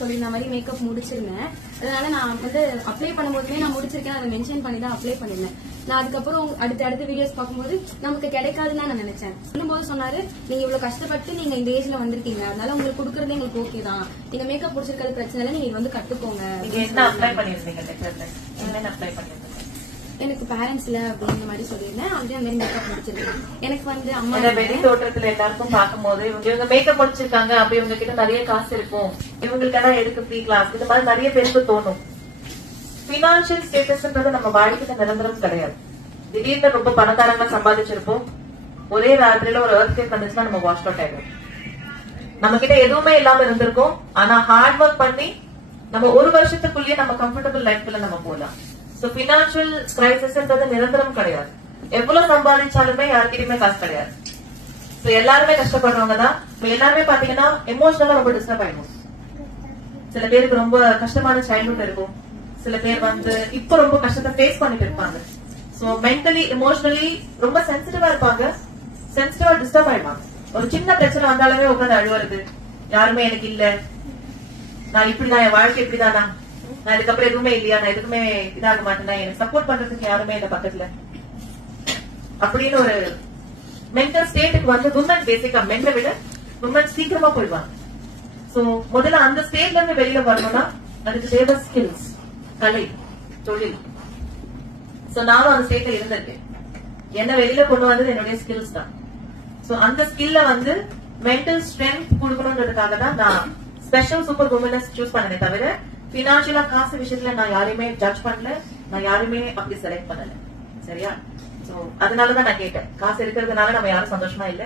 சொல்லியிருந்த மாதிரி மேக்கப் முடிச்சிருந்தேன். அதனால நான் வந்து அப்ளை பண்ணும்போதுமே நான் முடிச்சிருக்கேன், அதை மென்ஷன் பண்ணி தான் அப்ளை பண்ணிருந்தேன். நான் அதுக்கப்புறம் அடுத்த வீடியோஸ் பார்க்கும்போது நமக்கு கிடைக்காதுன்னு நான் நினைச்சேன். சொல்லும்போது சொன்னாரு, நீங்க இவ்வளவு கஷ்டப்பட்டு நீங்க இந்த ஏஜ்ல வந்திருக்கீங்க, அதனால உங்களுக்கு கொடுக்கறதே உங்களுக்கு ஓகே தான், நீங்க மேக்கப் முடிச்சிருக்கிறது பிரச்சனை இல்லை, நீங்க வந்து கத்துக்கோங்க. எனக்கு பேரண்ட்ஸ் இல்ல அப்படிங்கிற மாதிரி சொல்லியிருந்தேன். அந்த மாதிரி மேக்கப் முடிச்சிருக்கேன். எனக்கு வந்து அம்மா வெளி தோற்றத்துல எல்லாருக்கும் பார்க்கும்போது இவங்க மேக்கப் முடிச்சிருக்காங்க, அப்ப இவங்க கிட்ட நிறைய காசு இருக்கும், இவங்களுக்கெல்லாம் எதுக்கு ஃப்ரீ கிளாஸ், இந்த மாதிரி நிறைய பேருக்கு தோணும். பினான்சியல் ஸ்டேட்டஸ்ன்றது நம்ம வாழ்க்கையில நிரந்தரம் கிடையாது. திடீர்னு ரொம்ப பணக்காரங்களா சம்பாதிச்சிருப்போம், ஒரே ராத்திரியில ஒரு எர்த்குவேக் வந்துச்சுன்னா நம்ம வாஷ் அவுட் ஆயிடும். நம்ம கிட்ட எதுவுமே இல்லாம இருந்திருக்கும், ஆனா ஹார்ட் ஒர்க் பண்ணி நம்ம ஒரு வருஷத்துக்குள்ளேயே நம்ம கம்ஃபர்டபுள் லைஃப்ல நம்ம போலாம். சோ பினான்சியல் கிரைசிஸ்ன்றது நிரந்தரம் கிடையாது. எவ்வளவு சம்பாதிச்சாலுமே யாருக்கிட்டயுமே காசு கிடையாது. சோ எல்லாருமே கஷ்டப்படுறவங்க தான். எல்லாருமே பாத்தீங்கன்னா எமோஷனலா ரொம்ப டிஸ்டர்ப் ஆயிடும். சில பேருக்கு ரொம்ப கஷ்டமான சைல்ட்ஹுட் இருக்கும், சில பேர் வந்து இப்ப ரொம்ப கஷ்டத்தை ஃபேஸ் பண்ணிட்டு இருப்பாங்க. சோ மென்டலி எமோஷனலி ரொம்ப சென்சிட்டிவா இருப்பாங்க, சென்சிட்டிவா டிஸ்டர்ப் ஆயிடுவாங்க. ஒரு சின்ன பிரச்சனை வந்தாலுமே உட்காந்து அழுவுறது, யாருமே எனக்கு இல்ல, நான் இப்படிதான், என் வாழ்க்கை இப்படிதானா, நான் இதுக்கப்புறம் எதுவுமே இல்லையா, நான் எதுக்குமே இதாக மாட்டேன்னா, எனக்கு சப்போர்ட் பண்றதுக்கு யாருமே இல்ல பக்கத்துல அப்படின்னு ஒரு மென்டல் ஸ்டேட்டுக்கு வந்து உமன் பேசிக்கா மென்னை விட உமன் சீக்கிரமா போயிடுவாங்க. சோ முதல்ல அந்த ஸ்டேட்ல இருந்து வெளியில வரணும்னா அதுக்கு தேவை ஸ்கில்ஸ், கலை, தொழில். சோ நானும் அந்த ஸ்டேட்ல இருந்திருக்கேன். என்ன வெளியில கொண்டு வந்தது என்னுடைய ஸ்கில்ஸ் தான். சோ அந்த ஸ்கில்ல வந்து மென்டல் ஸ்ட்ரென்த் கொடுக்கணும்ன்றதுக்காக தான் நான் ஸ்பெஷல் சூப்பர் உமன்ஸ் சூஸ் பண்ணேன். தவிர பினான்சியலா காசு விஷயத்துல நான் யாரையுமே ஜட்ஜ் பண்ணல, நான் யாருமே அப்படி செலக்ட் பண்ணல. சரியா? சோ அதனாலதான் நான் கேட்டேன், காசு இருக்கிறதுனால நம்ம யாரும் சந்தோஷமா இல்ல,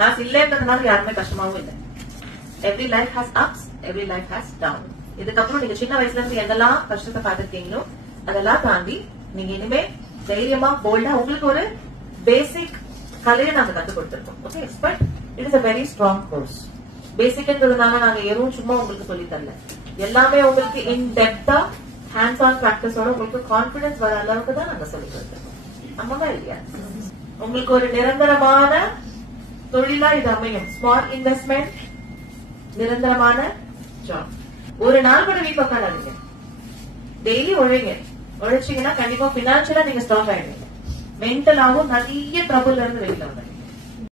காசு இல்லன்றதுனால யாருமே கஷ்டமாவும் இல்லை. Every life has ups, every life has down. இதுக்கப்புறம் நீங்க சின்ன வயசுல இருந்து எதெல்லாம் கஷ்டத்தை பார்த்திருக்கீங்களோ அதெல்லாம் தாண்டி நீங்க இனிமே தைரியமா போல்டா உங்களுக்கு ஒரு பேசிக் கலையை நாங்க கத்து கொடுத்திருக்கோம். Okay, but it is a very strong course. பேசிக்ன்றதுனால நாங்க எதுவும் சும்மா உங்களுக்கு சொல்லி தரல, எல்லாமே உங்களுக்கு இன் டெப்தா ஹேண்ட்ஸ் ஆன் பிராக்டிஸோட உங்களுக்கு கான்பிடன்ஸ் வர அளவுக்கு தான் நாங்க சொல்லி கொடுத்திருக்கோம். ஆமாவா இல்லையா? உங்களுக்கு ஒரு நிரந்தரமான தொழிலா இது அமையும். ஸ்மால் இன்வெஸ்ட்மெண்ட், நிரந்தரமான ஜாப். ஒரு நாள் கூட வீட்டு உட்காராதீங்க, டெய்லி உழைங்க. உழைச்சீங்கன்னா கண்டிப்பா பினான்சியலா நீங்க ஸ்ட்ராங் ஆயிடுவீங்க. மென்டலாவும் நிறைய ட்ரபிள்ல இருந்து வெளியில வந்தீங்க.